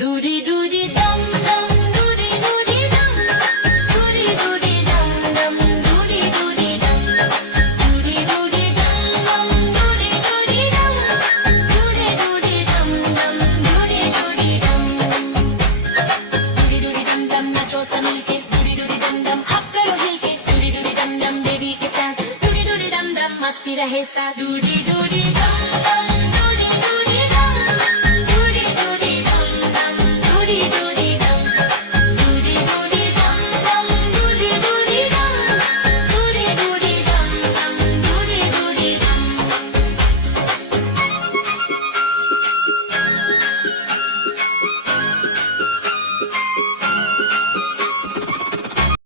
दूरी दूरी दम दम दूरी दूरी दम दूरी दूरी दम दम दूरी दूरी दम दूरी दूरी दम दम दूरी दूरी दम दूरी दूरी दम दम दूरी दूरी दम दूरी दूरी दम दम नाचो सब मिलके दूरी दूरी दम दम हप करो हिल के दूरी दूरी दम दम बेबी के साथ दूरी दूरी दम दम मस्ती रहे साथ दूरी